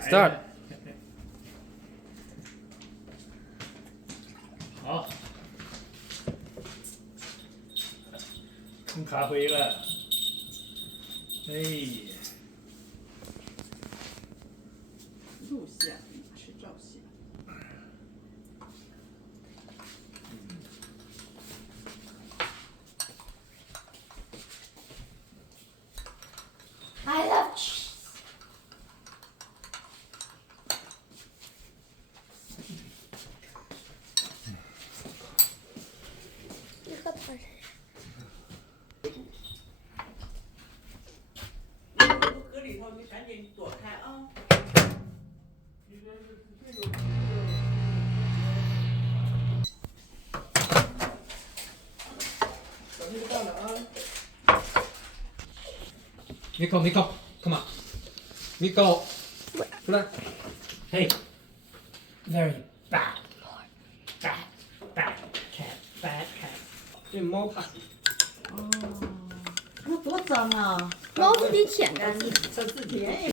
Start。好，冲咖啡了。哎，录像是照相。I love cheese. 你喝汤谁？搁里头，你赶紧躲开啊！小心到了啊！ Miko, come on. Miko, 出来。Hey, very bad boy. Bad cat. 这猫怕。哦，那多脏啊！猫自己舔干净。它自己。